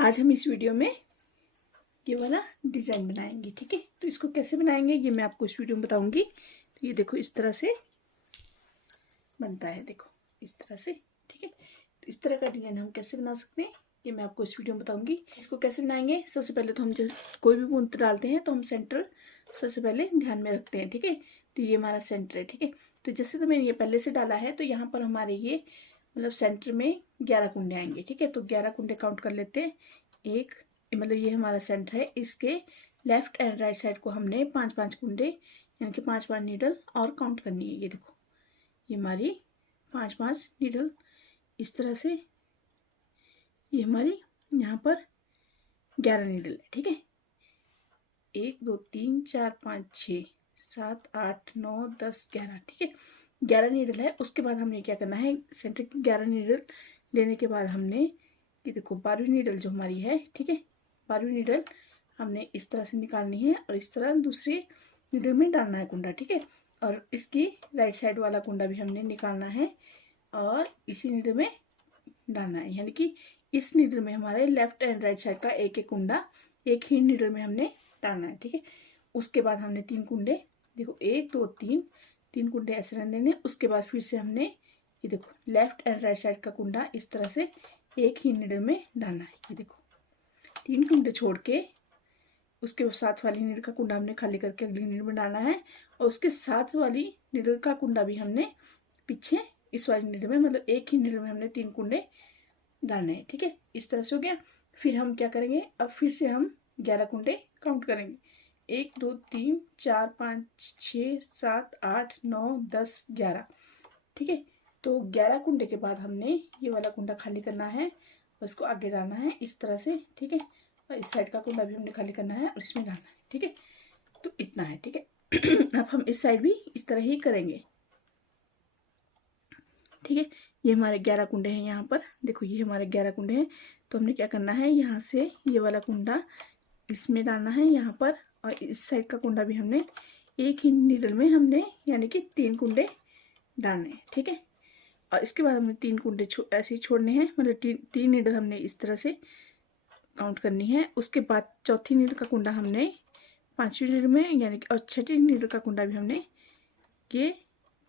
आज हम इस वीडियो में ये वाला डिज़ाइन बनाएंगे। ठीक है, तो इसको कैसे बनाएंगे ये मैं आपको इस वीडियो में बताऊंगी। तो ये देखो इस तरह से बनता है, देखो इस तरह से। ठीक है, तो इस तरह का डिज़ाइन हम कैसे बना सकते हैं ये मैं आपको इस वीडियो में बताऊंगी। इसको कैसे बनाएंगे, सबसे पहले तो हम जब कोई भी बूंद डालते हैं तो हम सेंटर सबसे पहले ध्यान में रखते हैं। ठीक है, तो ये हमारा सेंटर है। ठीक है, तो जैसे तो मैंने ये पहले से डाला है तो यहाँ पर हमारे ये मतलब सेंटर में 11 कुंडे आएंगे। ठीक है, तो 11 कुंडे काउंट कर लेते हैं। एक मतलब ये हमारा सेंटर है, इसके लेफ्ट एंड राइट साइड को हमने 5-5 कुंडे यानी कि 5-5 नीडल और काउंट करनी है। ये देखो ये हमारी 5-5 नीडल इस तरह से, ये हमारी यहाँ पर 11 नीडल है। ठीक है, 1 2 3 4 5 6 7 8 9 10 11। ठीक है, 11 नीडल है। उसके बाद हमने क्या करना है, सेंटर की 11 नीडल लेने के बाद हमने ये देखो 12वीं नीडल जो हमारी है, ठीक है, 12वीं नीडल हमने इस तरह से निकालनी है और इस तरह दूसरी नीडल में डालना है कुंडा। ठीक है, और इसकी राइट साइड वाला कुंडा भी हमने निकालना है और इसी नीडल में डालना है, यानी कि इस नीडल में हमारे लेफ्ट एंड राइट साइड का एक एक कुंडा एक ही नीडल में हमने डालना है। ठीक है, उसके बाद हमने 3 कुंडे, देखो 1 2 3 3 कुंडे ऐसे रहने देने। उसके बाद फिर से हमने ये देखो लेफ्ट एंड राइट साइड का कुंडा इस तरह से एक ही नीडल में डालना है। ये देखो 3 कुंडे छोड़ के उसके साथ वाली नीडल का कुंडा हमने खाली करके अगली नीडल में डालना है और उसके साथ वाली नीडल का कुंडा भी हमने पीछे इस वाली नीडल में, मतलब एक ही नीडल में हमने 3 कुंडे डालने हैं। ठीक है, इस तरह से हो गया। फिर हम क्या करेंगे, अब फिर से हम 11 कुंडे काउंट करेंगे। 1 2 3 4 5 6 7 8 9 10 11। ठीक है, तो 11 कुंडे के बाद हमने ये वाला कुंडा खाली करना है और इसको आगे डालना है इस तरह से। ठीक है, और इस साइड का कुंडा भी हमने खाली करना है और इसमें डालना है। ठीक है, तो इतना है। ठीक है अब हम इस साइड भी इस तरह ही करेंगे। ठीक है, ये हमारे 11 कुंडे हैं। यहाँ पर देखो ये हमारे 11 कुंडे हैं। तो हमने क्या करना है, यहाँ से ये वाला कुंडा इसमें डालना है यहाँ पर और इस साइड का कुंडा भी हमने एक ही नीडल में हमने यानी कि 3 कुंडे डालने हैं। ठीक है, और इसके बाद हमने 3 कुंडे ऐसे ही छोड़ने हैं, मतलब 3 नीडल हमने इस तरह से काउंट करनी है। उसके बाद चौथी नीडल का कुंडा हमने 5वीं नीडल में यानी कि, और छठी नीडल का कुंडा भी हमने ये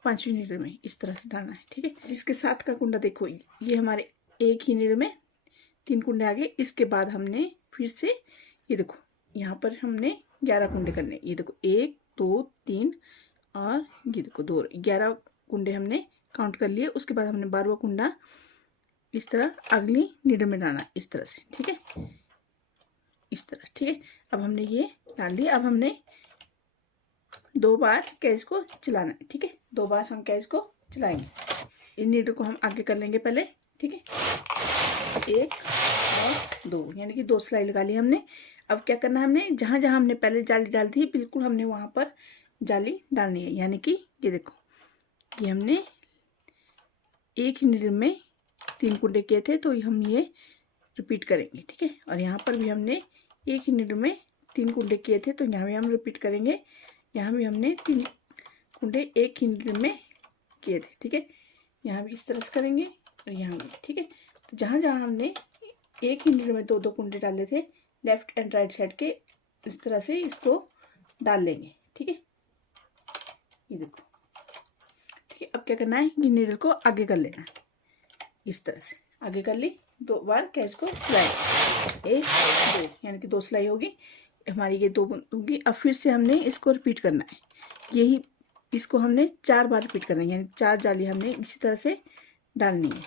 5वीं नीडल में इस तरह से डालना है। ठीक है, इसके साथ का कुंडा देखो ये हमारे एक ही नीडल में 3 कुंडे आगे। इसके बाद हमने फिर से ये देखो यहाँ पर हमने 11 कुंडे करने। ये देखो 1 2 3 और ये देखो 2, 11 कुंडे हमने काउंट कर लिए। उसके बाद हमने 12वां कुंडा इस तरह अगली नीडल में डालना इस तरह से। ठीक है, इस तरह। ठीक है, अब हमने ये डाल दिया। अब हमने 2 बार कैच को चलाना है। ठीक है, 2 बार हम कैच को चलाएंगे। इन नीडल को हम आगे कर लेंगे पहले। ठीक है, 1 और 2 यानी कि 2 सिलाई लगा ली हमने। अब क्या करना है, हमने जहाँ जहाँ हमने पहले जाली डाली थी बिल्कुल हमने वहाँ पर जाली डालनी है। यानी कि ये देखो ये हमने एक ही नीडल में 3 कुंडे किए थे तो हम ये रिपीट करेंगे। ठीक है, और यहाँ पर भी हमने एक ही नीडल में 3 कुंडे किए थे तो यहाँ भी हम रिपीट करेंगे। यहाँ भी हमने 3 कुंडे एक ही नीडल में किए थे। ठीक है, यहाँ भी इस तरह से करेंगे और यहाँ भी। ठीक है, तो जहाँ जहाँ हमने एक ही नीडल में 2-2 कुंडे डाले थे लेफ्ट एंड राइट साइड के, इस तरह से इसको डाल लेंगे। ठीक है, ये देखो। ठीक है, अब क्या करना है, ये नीडल को आगे कर लेना है इस तरह से। आगे कर ली, 2 बार कैच को सिलाई, 1 2 यानी कि 2 सिलाई होगी हमारी, ये 2 होगी। अब फिर से हमने इसको रिपीट करना है। यही इसको हमने 4 बार रिपीट करना है, यानी 4 जाली हमने इसी तरह से डालनी है।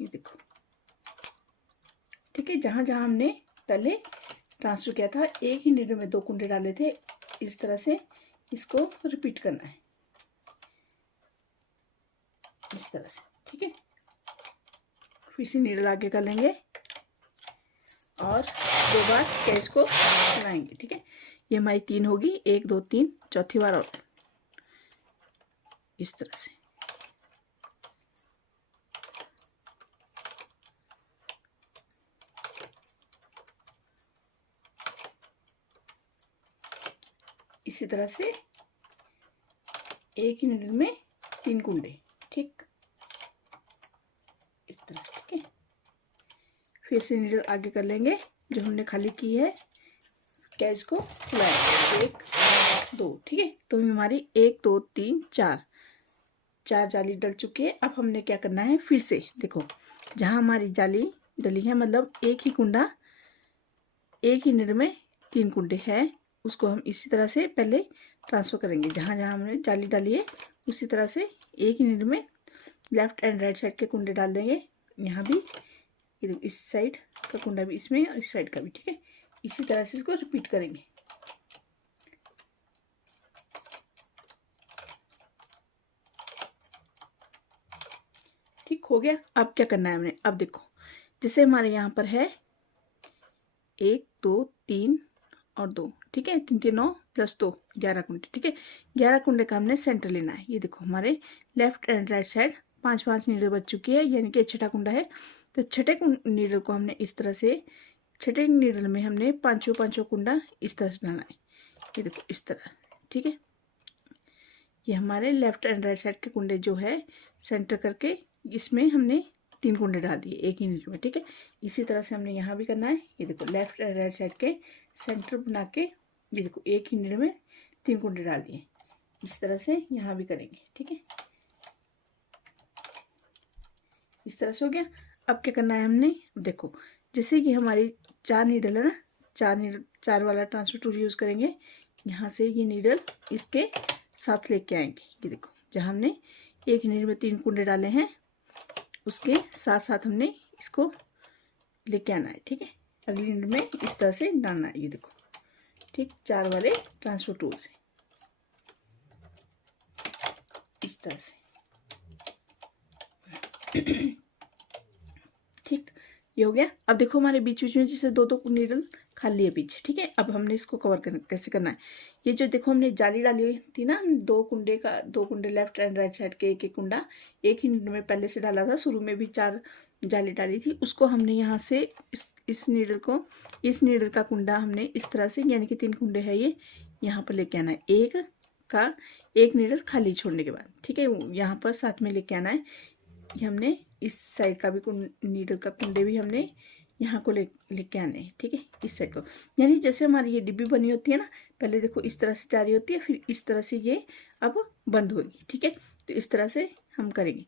ये देखो। ठीक है, जहाँ जहाँ हमने पहले ट्रांसफर किया था एक ही नीडल में 2 कुंडे डाले थे, इस तरह से इसको रिपीट करना है इस तरह से। ठीक है, फिर से नीडल आगे कर लेंगे और 2 बार कैच को चलाएंगे। ठीक है, ये हमारी 3 होगी, 1 2 3, चौथी बार और इस तरह से। इसी तरह से एक ही नीडल में 3 कुंडे। ठीक, इस तरह। ठीक है, फिर से नीडल आगे कर लेंगे जो हमने खाली की है, कैच को चलाएंगे 1 2, ठीक है। तो हमारी 1 2 3 4 जाली डल चुकी है। अब हमने क्या करना है, फिर से देखो जहाँ हमारी जाली डली है, मतलब एक ही कुंडा, एक ही नीडल में 3 कुंडे हैं, उसको हम इसी तरह से पहले ट्रांसफ़र करेंगे। जहाँ जहाँ हमने जाली डाली है उसी तरह से एक ही नीडल में लेफ्ट एंड राइट साइड के कुंडे डाल देंगे। यहाँ भी इस साइड का कुंडा भी इसमें और इस साइड का भी, ठीक है। इसी तरह से इसको रिपीट करेंगे। ठीक हो गया। अब क्या करना है हमने, अब देखो जैसे हमारे यहाँ पर है 1 2 3 और 2, ठीक है। 3 3 9 + 2 11 कुंडे, ठीक है। 11 कुंडे का हमने सेंटर लेना है। ये देखो हमारे left and right side 5 5 needle बच चुकी है, यानी कि छठा कुंडा है। तो छठे नीडल को हमने इस तरह से, छठे नीडल में हमने पांचों कुंडा इस तरह से डालना है। ये देखो इस तरह, ठीक है। ये हमारे लेफ्ट एंड राइट साइड के कुंडे जो है सेंटर करके इसमें हमने 3 कुंडे डाल दिए एक ही नीडल में, ठीक है। इसी तरह से हमने यहाँ भी करना है। ये देखो लेफ्ट एंड राइट साइड के सेंटर बना के, ये देखो एक ही नीडल में 3 कुंडे डाल दिए। इस तरह से यहाँ भी करेंगे, ठीक है। इस तरह से हो गया। अब क्या करना है हमने, देखो जैसे कि हमारी 4 नीडल है ना, 4 वाला ट्रांसफर टूल यूज़ करेंगे। यहाँ से ये नीडल इसके साथ लेके आएंगे। ये देखो जहाँ हमने एक नीडल में 3 कुंडे डाले हैं उसके साथ साथ हमने इसको लेके आना है, ठीक है। अगली नीडल में इस तरह से डालना है। ये देखो, ठीक, 4 वाले ट्रांसफर टूल से इस तरह से ठीक, ये हो गया। अब देखो हमारे बीच बीच में जैसे 2 2 नीडल खाली है पीछे, ठीक है। अब हमने इसको कवर कैसे करना है, ये जो देखो हमने जाली डाली हुई थी ना, 2 कुंडे लेफ्ट एंड राइट साइड के एक एक कुंडा एक ही नीडल में पहले से डाला था। शुरू में भी 4 जाली डाली थी, उसको हमने यहाँ से इस नीडल को, इस नीडल का कुंडा हमने इस तरह से, यानी कि 3 कुंडे है ये, यहाँ पर लेके आना है। एक नीडल खाली छोड़ने के बाद, ठीक है, यहाँ पर साथ में लेके आना है। ये हमने इस साइड का भी नीडल का कुंडे भी हमने यहाँ को लेके आने हैं, ठीक है, इस साइड को। यानी जैसे हमारी ये डिब्बी बनी होती है ना, पहले देखो इस तरह से जा रही होती है, फिर इस तरह से ये अब बंद होगी, ठीक है। तो इस तरह से हम करेंगे।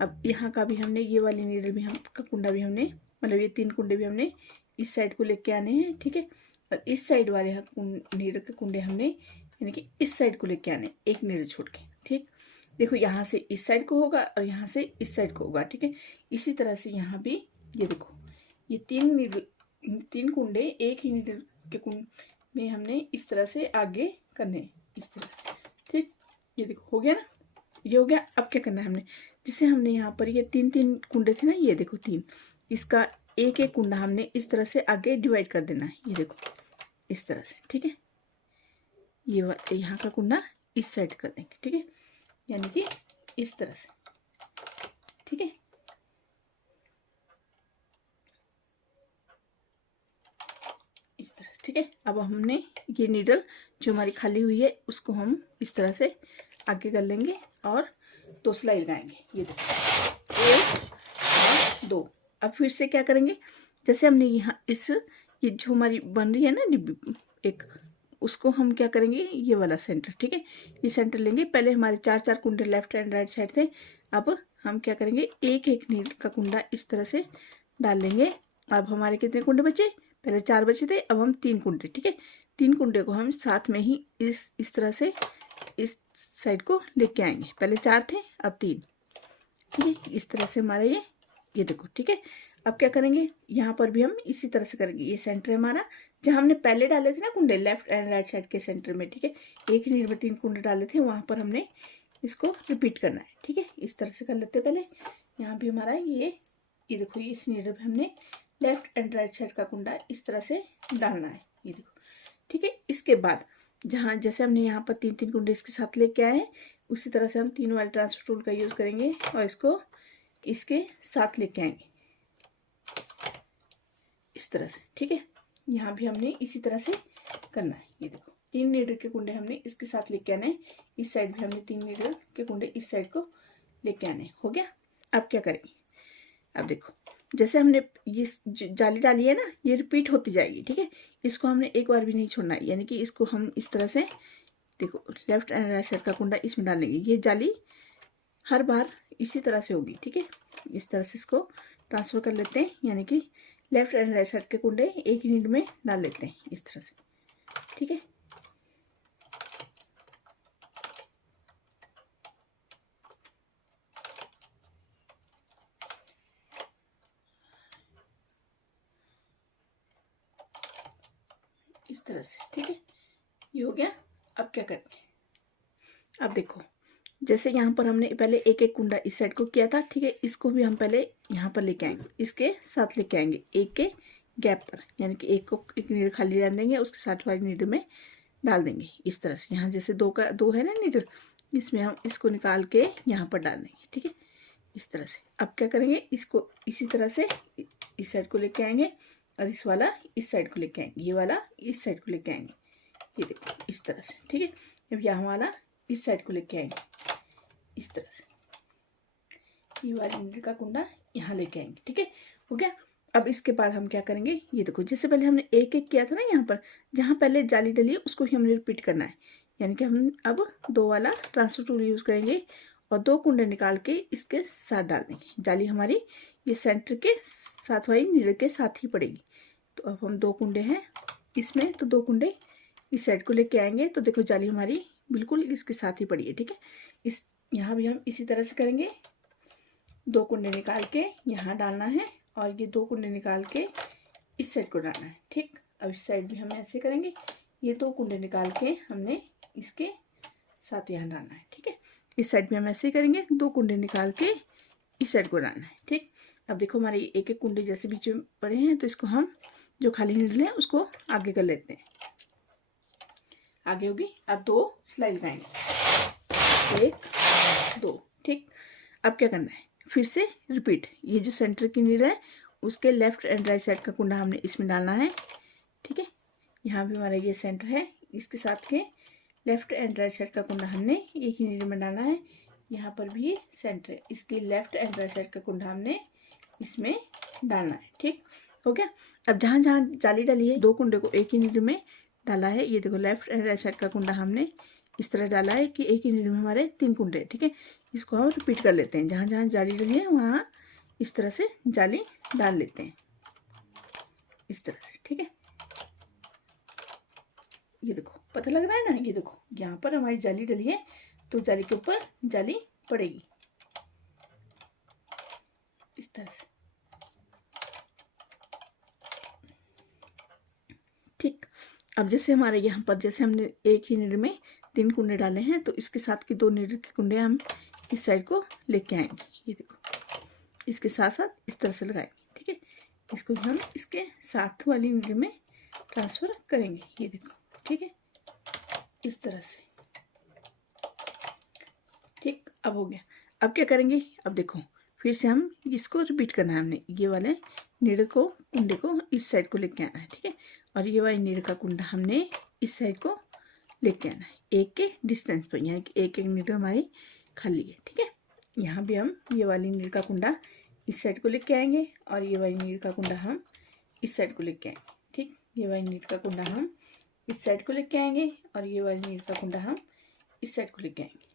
अब यहाँ का भी हमने ये वाली नीडल भी का कुंडा भी हमने, मतलब ये 3 कुंडे भी हमने इस साइड को लेके आने हैं, ठीक है। और इस साइड वाले नीडल के कुंडे हमने यानी कि इस साइड को लेके आने, एक नीडल छोड़ के, ठीक। देखो यहाँ से इस साइड को होगा और यहाँ से इस साइड को होगा, ठीक है। इसी तरह से यहाँ भी ये देखो, ये 3 कुंडे एक ही नीडल के कुंड में हमने इस तरह से आगे करने, इस तरह से, ठीक। ये देखो हो गया ना, ये हो गया। अब क्या करना है हमने, जैसे हमने यहाँ पर ये 3 3 कुंडे थे ना, ये देखो 3, इसका एक एक कुंडा हमने इस तरह से आगे डिवाइड कर देना है। ये देखो इस तरह से, ठीक है। ये यहाँ का कुंडा इस साइड कर देंगे, ठीक है, यानी कि इस तरह से, ठीक है। इस तरह से, ठीक है। अब हमने ये नीडल जो हमारी खाली हुई है उसको हम इस तरह से आगे कर लेंगे और 2 सिलाई लगाएंगे। ये देखो 1 और 2। अब फिर से क्या करेंगे, जैसे हमने यहाँ ये जो हमारी बन रही है ना डिब्बी एक, उसको हम क्या करेंगे, ये वाला सेंटर, ठीक है, ये सेंटर लेंगे। पहले हमारे 4 4 कुंडे लेफ्ट एंड राइट साइड थे, अब हम क्या करेंगे, एक एक नीडल का कुंडा इस तरह से डाल लेंगे। अब हमारे कितने कुंडे बचे, पहले 4 बचे थे, अब हम 3 कुंडे, ठीक है। 3 कुंडे को हम साथ में ही इस तरह से इस साइड को लेके आएंगे। पहले 4 थे, अब 3, ठीक है। इस तरह से हमारा ये देखो, ठीक है। अब क्या करेंगे, यहाँ पर भी हम इसी तरह से करेंगे। ये सेंटर है हमारा, जहाँ हमने पहले डाले थे ना कुंडे लेफ्ट एंड राइट साइड के सेंटर में, ठीक है। एक ही नीडल में 3 कुंडे डाले थे, वहाँ पर हमने इसको रिपीट करना है, ठीक है। इस तरह से कर लेते पहले। यहाँ भी हमारा ये देखो, इस नीडल में हमने लेफ्ट एंड राइट साइड का कुंडा इस तरह से डालना है, ये देखो, ठीक है। इसके बाद जहाँ जैसे हमने यहाँ पर 3 3 कुंडे इसके साथ लेके आए हैं, उसी तरह से हम 3 वाले ट्रांसफर टूल का यूज़ करेंगे और इसको इसके साथ लेके आएंगे इस तरह से, ठीक है। यहाँ भी हमने इसी तरह से करना है। ये देखो 3 नीडल के कुंडे हमने इसके साथ लेके आने, इस साइड भी हमने 3 नीडल के कुंडे इस साइड को लेके आने। हो गया। अब क्या करेंगे, अब देखो जैसे हमने ये जाली डाली है ना, ये रिपीट होती जाएगी, ठीक है। इसको हमने एक बार भी नहीं छोड़ना है, यानी कि इसको हम इस तरह से देखो लेफ्ट एंड राइट साइड का कुंडा इसमें डालेंगे। ये जाली हर बार इसी तरह से होगी, ठीक है। इस तरह से इसको ट्रांसफ़र कर लेते हैं, यानी कि लेफ्ट एंड राइट साइड के कुंडे एक ही नीड में डाल लेते हैं इस तरह से, ठीक है। इस तरह से, ठीक है। ये हो गया। अब क्या करेंगे, अब देखो जैसे यहाँ पर हमने पहले एक एक कुंडा इस साइड को किया था, ठीक है। इसको भी हम पहले यहाँ पर लेके आएंगे, इसके साथ लेके आएंगे एक के गैप पर, यानी कि एक को एक नीडल खाली डाल देंगे, उसके साथ वाली नीडल में डाल देंगे इस तरह से। यहाँ जैसे दो है ना नीडल, इसमें हम इसको निकाल के यहाँ पर डाल देंगे, ठीक है, इस तरह से। अब क्या करेंगे, इसको इसी तरह से इस साइड को लेके आएंगे और इस वाला इस साइड को लेके आएंगे, ये वाला इस साइड को लेके आएंगे, ये देखो इस तरह से, ठीक है। अब यहाँ वाला इस साइड को लेके आएंगे इस तरह से, ये वाली नीडल का कुंडा यहाँ लेके आएंगे, ठीक है, हो गया। अब इसके बाद हम क्या करेंगे, ये देखो जैसे पहले हमने एक एक किया था ना, यहाँ पर जहाँ पहले जाली डली है उसको ही हमने रिपीट करना है, यानी कि हम अब दो वाला ट्रांसफर टूल यूज़ करेंगे और दो कुंडे निकाल के इसके साथ डाल देंगे। जाली हमारी ये सेंटर के साथ वाली नीडल के साथ ही पड़ेगी। तो अब हम दो कुंडे हैं इसमें, तो दो कुंडे इस साइड को लेके आएंगे, तो देखो जाली हमारी बिल्कुल इसके साथ ही पड़ी है, ठीक है। इस यहाँ भी हम इसी तरह से करेंगे, दो कुंडे निकाल के यहाँ डालना है और ये दो कुंडे निकाल के इस साइड को डालना है, ठीक। अब इस साइड भी हम ऐसे करेंगे, ये दो कुंडे निकाल के हमने इसके साथ यहाँ डालना है, ठीक है। इस साइड भी हम ऐसे ही करेंगे, दो कुंडे निकाल के इस साइड को डालना है, ठीक। अब देखो हमारे एक एक कुंडे जैसे बीच में पड़े हैं, तो इसको हम जो खाली नीडल है उसको आगे कर लेते हैं, आगे होगी। अब दो सिलाई लगाएंगे, एक दो, ठीक। अब क्या करना है, फिर से रिपीट, ये जो सेंटर की नीडल है उसके लेफ्ट एंड राइट साइड का कुंडा हमने इसमें डालना है, ठीक है। यहाँ भी हमारा ये सेंटर है, इसके साथ के लेफ्ट एंड राइट साइड का कुंडा हमने एक ही नीडल में डालना है। यहाँ पर भी सेंटर है, इसके लेफ्ट एंड राइट साइड का कुंडा हमने इसमें डालना है, ठीक हो गया। अब जहाँ जहाँ जाली डाली है दो कुंडे को एक ही नीडल में डाला है, ये देखो लेफ्ट एंड राइट साइड का कुंडा हमने इस तरह डाला है कि एक ही नीडल में हमारे तीन कुंडे, ठीक है। इसको हम रिपीट कर लेते हैं, जहाँ जहाँ जाली डली है वहाँ इस तरह से जाली डाल लेते हैं इस तरह से, ठीक है। ये देखो पता लग रहा है ना, ये देखो यहाँ पर हमारी जाली डली है तो जाली के ऊपर जाली पड़ेगी इस तरह से, ठीक। अब जैसे हमारे यहाँ पर जैसे हमने एक ही नीडल में तीन कुंडे डाले हैं, तो इसके साथ के दो नीडल के कुंडे हम इस साइड को लेके आएंगे, ये देखो इसके साथ साथ इस तरह से लगाएंगे, ठीक है। इसको हम इसके साथ वाली नीडल में ट्रांसफ़र करेंगे, ये देखो, ठीक है, इस तरह से, ठीक। अब हो गया। अब क्या करेंगे, अब देखो फिर से हम इसको रिपीट करना है, हमने ये वाले नीडल को कुंडे को इस साइड को लेके आना है, ठीक है। और ये वाली नीडल का कुंडा हमने इस साइड को लेके आना है एक के डिस्टेंस पर, यानी कि एक एक नीडल हमारी खाली है, ठीक है। यहाँ भी हम ये वाली नीडल का कुंडा इस साइड को लेके आएंगे और ये वाली नीडल का कुंडा हम इस साइड को लेके आएंगे, ठीक। ये वाली नीडल का कुंडा हम इस साइड को लेके आएंगे और ये वाली नीडल का कुंडा हम इस साइड को लेके आएंगे।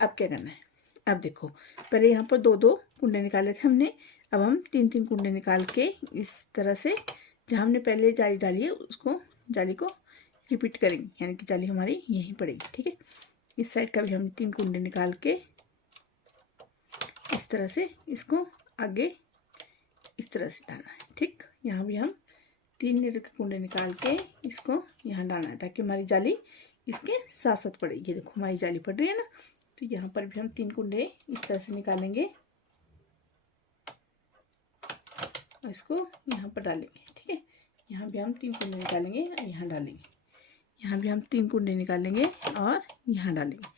अब क्या करना है, अब देखो पहले यहाँ पर दो दो कुंडे निकाले थे हमने, अब हम तीन तीन कुंडे निकाल के इस तरह से जहाँ हमने पहले जाली डाली है उसको जाली को रिपीट करेंगे, यानी कि जाली हमारी यहीं पड़ेगी, ठीक है। इस साइड का भी हम तीन कुंडे निकाल के इस तरह से इसको आगे इस तरह से डालना है, ठीक। यहाँ भी हम तीन नीडल के कुंडे निकाल के इसको यहाँ डालना है ताकि हमारी जाली इसके साथ साथ पड़ेगी। ये देखो हमारी जाली पड़ रही है ना, तो यहाँ पर भी हम तीन कुंडे इस तरह से निकालेंगे और इसको यहाँ पर डालेंगे, ठीक है। यहाँ भी हम तीन कुंडे निकालेंगे और यहाँ डालेंगे, यहाँ भी हम तीन कुंडे निकालेंगे और यहाँ डालेंगे,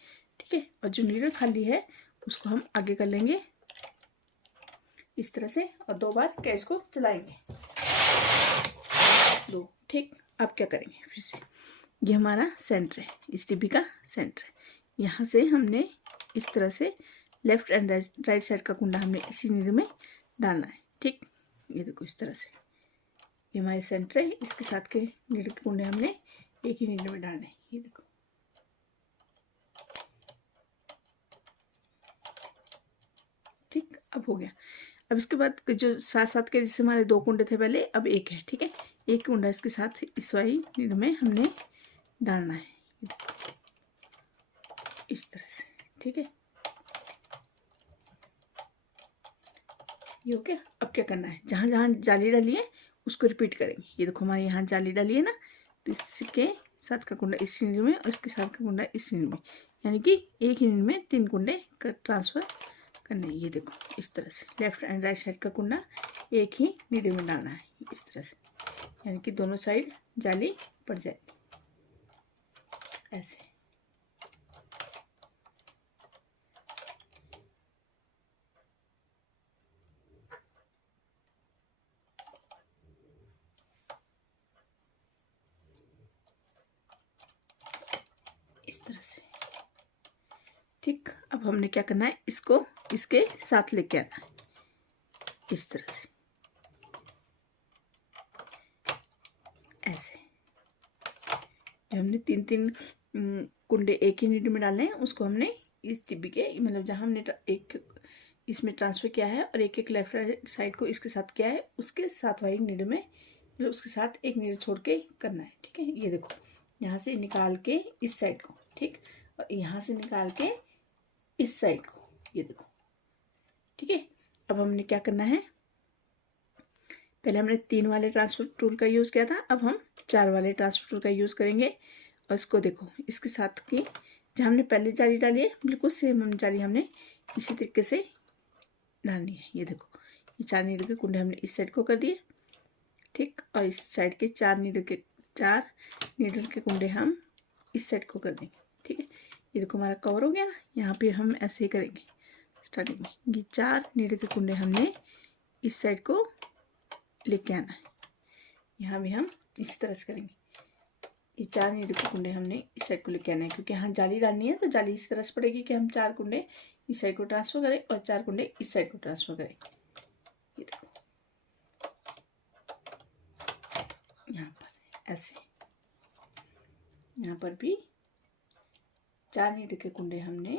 ठीक है। और जो नीडल खाली है उसको हम आगे कर लेंगे इस तरह से और दो बार गैस को चलाएंगे, दो, ठीक। अब क्या करेंगे, फिर से ये हमारा सेंटर है, इस डिब्बी का सेंटर है, यहाँ से हमने इस तरह से लेफ्ट एंड राइट साइड का कुंडा हमने इसी नीडल में डालना है, ठीक। ये देखो इस तरह से, ये हमारे सेंटर है, इसके साथ के नीडल के कुंडे हमने एक ही नीडल में डालने हैं। ये देखो ठीक, अब हो गया। अब इसके बाद जो साथ साथ के जैसे हमारे 2 कुंडे थे पहले, अब एक है, ठीक है। एक कुंडा इसके साथ इस वाली नीडल में हमने डालना है इस तरह से, ठीक है। ये हो गया। अब क्या करना है, जहाँ जहाँ जाली डाली है उसको रिपीट करेंगे। ये देखो हमारे यहाँ जाली डाली है ना, तो इसके साथ का कुंडा इस नीडल में और इसके साथ का कुंडा इस नीडल में, यानी कि एक ही नीडल में 3 कुंडे का ट्रांसफ़र करना है। ये देखो इस तरह से लेफ्ट एंड राइट साइड का कुंडा एक ही नीडल में डालना है इस तरह से, यानी कि दोनों साइड जाली पड़ जाएगी ऐसे। इस तरह से, ठीक। अब हमने क्या करना है, इसको इसके साथ लेके आना है इस तरह से, ऐसे। जो हमने 3 कुंडे एक ही नीडल में डालने हैं, उसको हमने इस डिब्बी के मतलब जहाँ हमने एक इसमें ट्रांसफ़र किया है और एक लेफ्ट राइट साइड को इसके साथ किया है, उसके साथ वाली नीडल में मतलब उसके साथ एक नीडल छोड़ के करना है, ठीक है। ये देखो यहाँ से निकाल के इस साइड को, ठीक, और यहाँ से निकाल के इस साइड को, ये देखो, ठीक है। अब हमने क्या करना है, पहले हमने 3 वाले ट्रांसफर टूल का यूज़ किया था, अब हम 4 वाले ट्रांसफर टूल का यूज़ करेंगे। और इसको देखो इसके साथ की जहाँ हमने पहले जाली डाली है, बिल्कुल सेम हम जाली हमने इसी तरीके से डालनी है। ये देखो ये 4 नीडल के कुंडे हमने इस साइड को कर दिए, ठीक, और इस साइड के 4 नीडल के कुंडे हम इस साइड को कर देंगे, ठीक है। ये देखो हमारा कवर हो गया ना। यहाँ पे हम ऐसे ही करेंगे स्टार्टिंग में, ये 4 नीडल के कुंडे हमने इस साइड को लेके आना है। यहाँ भी हम इसी तरह से करेंगे, ये 4 नीडल के कुंडे हमने इस साइड को लेके आना है, क्योंकि यहाँ जाली डालनी है तो जाली इस तरह से पड़ेगी कि हम 4 कुंडे इस साइड को ट्रांसफ़र करें और 4 कुंडे इस साइड को ट्रांसफ़र करें। ये देखो यहाँ पर ऐसे, यहाँ पर भी 4 नीडल के कुंडे हमने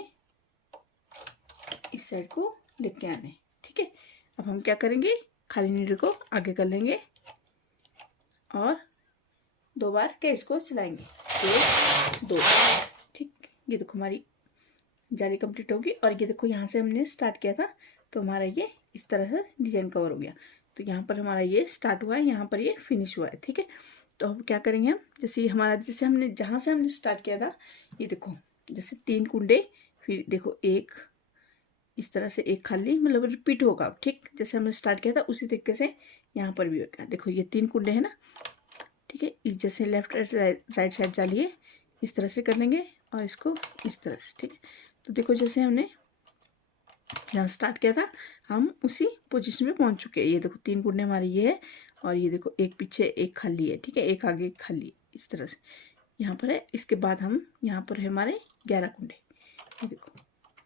इस साइड को लेके आने, ठीक है। अब हम क्या करेंगे, खाली नीडल को आगे कर लेंगे और 2 बार केस को चलाएंगे, 1 2, ठीक। ये देखो हमारी जाली कंप्लीट होगी। और ये देखो यहाँ से हमने स्टार्ट किया था तो हमारा ये इस तरह से डिजाइन कवर हो गया। तो यहाँ पर हमारा ये स्टार्ट हुआ है, यहाँ पर ये फिनिश हुआ है, ठीक है। तो अब क्या करेंगे हम, जैसे ये हमारा जैसे हमने जहाँ से हमने स्टार्ट किया था, ये देखो जैसे 3 कुंडे, फिर देखो एक इस तरह से एक खाली, मतलब रिपीट होगा, ठीक। जैसे हमने स्टार्ट किया था उसी तरीके से यहाँ पर भी होगा। देखो ये 3 कुंडे हैं ना, ठीक है। इस जैसे लेफ्ट राइट साइड जाली है इस तरह से कर लेंगे और इसको इस तरह से, ठीक है। तो देखो जैसे हमने यहाँ स्टार्ट किया था हम उसी पोजीशन में पहुँच चुके हैं। ये देखो 3 कुंडे हमारे ये है और ये देखो एक पीछे एक खाली है, ठीक है, एक आगे एक खाली है, इस तरह से यहाँ पर है। इसके बाद हम यहाँ पर है हमारे 11 कुंडे। ये देखो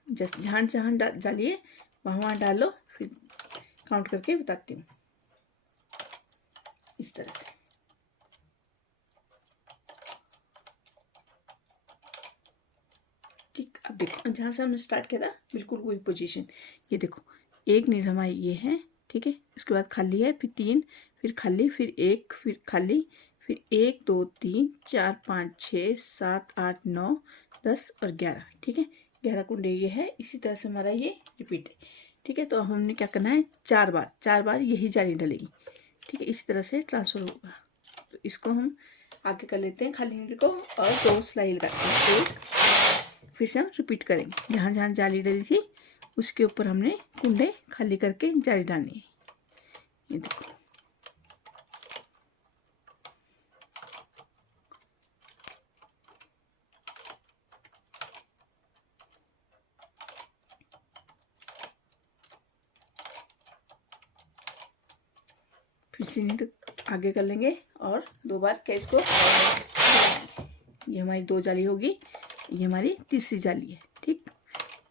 जैसे जहाँ जहाँ जाली है वहाँ डालो, फिर काउंट करके बताती हूँ इस तरह से। ठीक, अब देखो जहाँ से हमने स्टार्ट किया था बिल्कुल वही पोजीशन। ये देखो एक नीडल हमारी ये है, ठीक है। इसके बाद खाली है, फिर 3, फिर खाली, फिर 1, फिर खाली, फिर 1 2 3 4 5 6 7 8 9 10 और 11, ठीक है। 11 कुंडे ये है, इसी तरह से हमारा ये रिपीट है, ठीक है। तो हमने क्या करना है, 4 बार यही जाली डलेगी, ठीक है। इसी तरह से ट्रांसफ़र होगा। तो इसको हम आगे कर लेते हैं खाली नीडल को और 2 सिलाई लगाते हैं। एक फिर से हम रिपीट करेंगे, जहाँ जहाँ जाली डली थी उसके ऊपर हमने कुंडे खाली करके जाली डालनी है। ये देखो फिर से नीडल आगे कर लेंगे और 2 बार केस को, ये हमारी 2 जाली होगी, ये हमारी तीसरी जाली है, ठीक।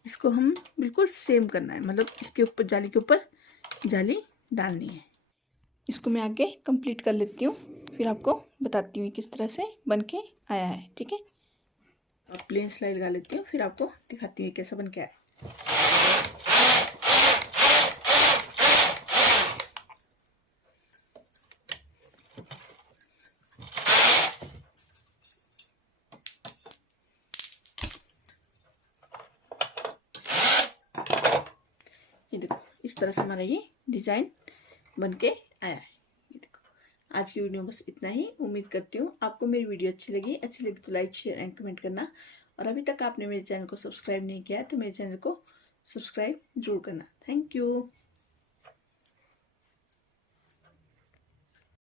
इसको हम बिल्कुल सेम करना है, मतलब इसके ऊपर जाली के ऊपर जाली डालनी है। इसको मैं आगे कंप्लीट कर लेती हूँ, फिर आपको बताती हूँ किस तरह से बन के आया है। ठीक है, अब प्लेन सिलाई लगा लेती हूँ, फिर आपको दिखाती हूँ कैसा बन के आया। ये देखो इस तरह से हमारा ये डिज़ाइन बन के आया है। ये देखो आज की वीडियो बस इतना ही। उम्मीद करती हूँ आपको मेरी वीडियो अच्छी लगी तो लाइक शेयर एंड कमेंट करना, और अभी तक आपने मेरे चैनल को सब्सक्राइब नहीं किया है तो मेरे चैनल को सब्सक्राइब जरूर करना। Thank you.